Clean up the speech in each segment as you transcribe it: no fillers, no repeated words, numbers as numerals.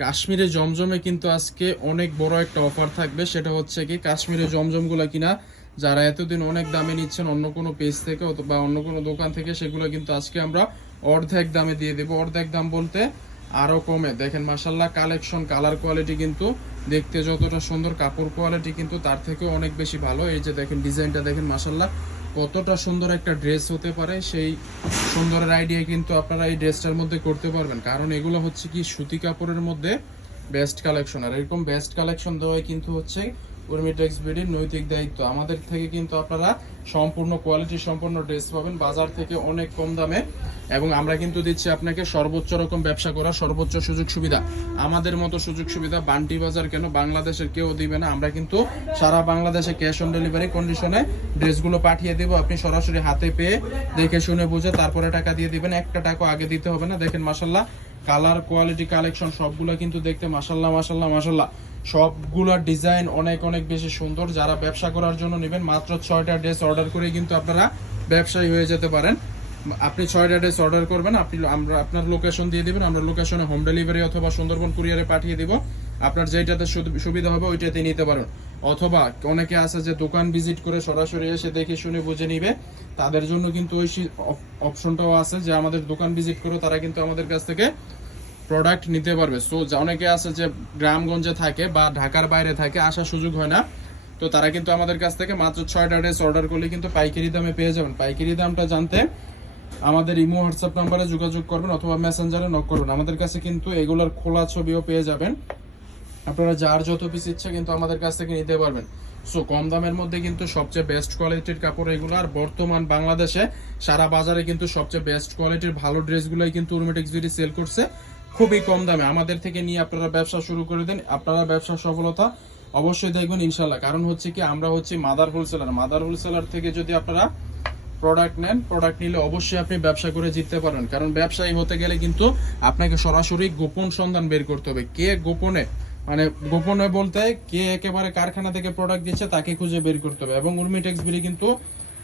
কাশ্মীরি জমজমে কিন্তু আজকে অনেক বড় একটা অফার থাকবে, সেটা হচ্ছে কি কাশ্মীরি জমজমগুলো কিনা যারা এতদিন অনেক দামে নিচ্ছেন অন্য কোনো পেজ থেকে অথবা অন্য কোনো দোকান থেকে, সেগুলো কিন্তু আজকে আমরা অর্ধেক দামে দিয়ে দেবো। অর্ধেক দাম বলতে আরও কমে। দেখেন মাসাল্লাহ কালেকশন, কালার কোয়ালিটি কিন্তু দেখতে যতটা সুন্দর, কাপড় কোয়ালিটি কিন্তু তার থেকেও অনেক বেশি ভালো। এই যে দেখেন ডিজাইনটা দেখেন মাসাল্লাহ কতটা সুন্দর একটা ড্রেস হতে পারে, সেই সুন্দরের আইডিয়া কিন্তু আপনারা এই ড্রেসটার মধ্যে করতে পারবেন। কারণ এগুলো হচ্ছে কি সুতি কাপড়ের মধ্যে বেস্ট কালেকশন, আর এরকম বেস্ট কালেকশন দেওয়াই কিন্তু হচ্ছে উর্মিটেক্স বিডির নৈতিক দায়িত্ব। আমাদের থেকে কিন্তু আপনারা সম্পূর্ণ কোয়ালিটি সম্পন্ন ড্রেস পাবেন বাজার থেকে অনেক কম দামে, এবং আমরা কিন্তু দিচ্ছি আপনাকে সর্বোচ্চ রকম ব্যবসা করার সর্বোচ্চ সুযোগ সুবিধা। আমাদের মতো সুযোগ সুবিধা বান্টি বাজার কেন বাংলাদেশের কেউ দিবে না। আমরা কিন্তু সারা বাংলাদেশে ক্যাশ অন ডেলিভারি কন্ডিশনে ড্রেসগুলো পাঠিয়ে দেবো। আপনি সরাসরি হাতে পেয়ে দেখে শুনে বুঝে তারপরে টাকা দিয়ে দিবেন, একটা টাকা আগে দিতে হবে না। দেখেন মাসাল্লাহ কালার কোয়ালিটি কালেকশন সবগুলো কিন্তু দেখতে মাসাল্লাহ মাসাল্লাহ মাসাল্লাহ সবগুলোর ডিজাইন অনেক অনেক বেশি সুন্দর। যারা ব্যবসা করার জন্য নেবেন মাত্র 6টা ড্রেস অর্ডার করে কিন্তু আপনারা ব্যবসায়ী হয়ে যেতে পারেন। আপনি 6টা ড্রেস অর্ডার করবেন, আমরা আপনার লোকেশন দিয়ে দিবেন, আমরা লোকেশনে হোম ডেলিভারি অথবা সুন্দরবন কুরিয়ারে পাঠিয়ে দিব। আপনার যেটাতে সুবিধা হবে ওইটাতে নিতে পারেন। অথবা অনেকে আছে যে দোকান ভিজিট করে সরাসরি এসে দেখে শুনে বুঝে নিবে, তাদের জন্য কিন্তু ওই অপশনটাও আছে যে আমাদের দোকান ভিজিট করে তারা কিন্তু আমাদের কাছ থেকে প্রোডাক্ট নিতে পারবে। সো অনেকে আছে যে গ্রামগঞ্জে থাকে বা ঢাকার বাইরে থাকে, আসার সুযোগ হয় না, তো তারা কিন্তু আমাদের কাছ থেকে মাত্র 6টা ড্রেস অর্ডার করলে কিন্তু পাইকারি দামে পেয়ে যাবেন। পাইকারি দামটা জানতে আমাদের ইমো হোয়াটসঅ্যাপ নাম্বারে যোগাযোগ করবেন অথবা মেসেঞ্জারে নক করবেন। আমাদের কাছে কিন্তু এগুলোর খোলা ছবিও পেয়ে যাবেন, আপনারা যার যত পিস ইচ্ছা কিন্তু আমাদের কাছ থেকে নিতে পারবেন। সো কম দামের মধ্যে কিন্তু সবচেয়ে বেস্ট কোয়ালিটির কাপড় এগুলো, আর বর্তমান বাংলাদেশে সারা বাজারে কিন্তু সবচেয়ে বেস্ট কোয়ালিটির ভালো ড্রেসগুলোই কিন্তু উর্মিটেক্স বিডি সেল করছে খুবই কম দামে। আমাদের থেকে নিয়ে আপনারা ব্যবসা শুরু করে দেন, আপনারা ব্যবসা সফলতা অবশ্যই দেখবেন ইনশাল্লাহ। কারণ হচ্ছে কি আমরা হচ্ছে মাদার হোলসেলার থেকে যদি আপনারা প্রোডাক্ট নেন, প্রোডাক্ট নিলে অবশ্যই আপনি ব্যবসা করে জিততে পারবেন। কারণ ব্যবসায়ী হতে গেলে কিন্তু আপনাকে সরাসরি গোপন সন্ধান বের করতে হবে। কে গোপনে, মানে গোপনে বলতে কে একেবারে কারখানা থেকে প্রোডাক্ট দিচ্ছে তাকে খুঁজে বের করতে হবে। এবং উর্মিটেক্স বিডি কিন্তু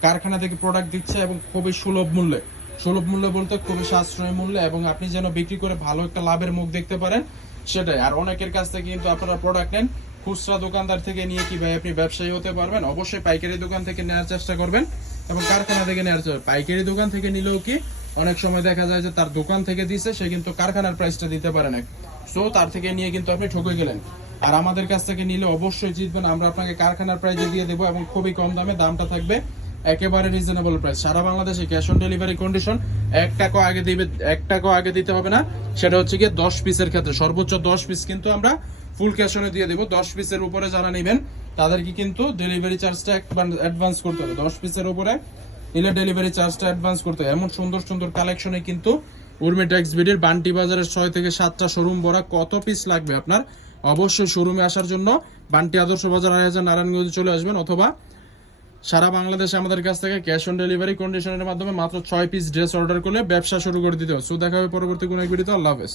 কারখানা থেকে প্রোডাক্ট দিচ্ছে এবং খুবই সুলভ মূল্যে। সুলভ মূল্য বলতে খুবই সাশ্রয়ী মূল্যে, এবং আপনি যেন বিক্রি করে ভালো একটা লাভের মুখ দেখতে পারেন সেটাই। আর অনেকের কাছ থেকে কিন্তু আপনারা প্রোডাক্ট নেন খুচরা দোকানদার থেকে নিয়ে কি ভাই আপনি ব্যবসায়ী হতে পারবেন? অবশ্যই পাইকারি দোকান থেকে নেওয়ার চেষ্টা করবেন এবং কারখানা থেকে নেওয়ার চেষ্টা। পাইকারি দোকান থেকে নিলেও কি অনেক সময় দেখা যায় যে তার দোকান থেকে দিছে, সে কিন্তু কারখানার প্রাইসটা দিতে পারে না, সো তার থেকে নিয়ে কিন্তু আপনি ঠকে গেলেন। আর আমাদের কাছ থেকে নিলে অবশ্যই জিতবেন, আমরা আপনাকে কারখানার প্রাইসে দিয়ে দেবো এবং খুবই কম দামে। দামটা থাকবে একেবারে রিজনেবল প্রাইস। সারা বাংলাদেশে ক্যাশ অন ডেলিভারি কন্ডিশন। 1 টাকা আগে দিতে হবে না, সেটা হচ্ছে গিয়ে 10 পিসের ক্ষেত্রে সর্বোচ্চ 10 পিস কিন্তু আমরা ফুল ক্যাশ অনে দিয়ে দেবো। 10 পিসের উপরে যারা নেবেন তাদেরকে কিন্তু ডেলিভারি চার্জটা অ্যাডভান্স করতে হবে। 10 পিসের উপরে নিলে ডেলিভারি চার্জটা অ্যাডভান্স করতে হবে। এমন সুন্দর সুন্দর কালেকশনে কিন্তু উর্মিটেক্স বিডির বান্টি বাজারের 6 থেকে 7টা শোরুম ভরা। কত পিস লাগবে আপনার? অবশ্যই শোরুমে আসার জন্য বান্টি আদর্শ বাজার 2000 নারায়ণগঞ্জে চলে আসবেন, অথবা সারা বাংলাদেশে আমাদের কাছ থেকে ক্যাশ অন ডেলিভারি কন্ডিশনের মাধ্যমে মাত্র 6 পিস ড্রেস অর্ডার করলে ব্যবসা শুরু করে দিতে হবে। সো দেখা হবে পরবর্তী কোনো এক ভিডিওতে। আল্লাহ হাফেজ।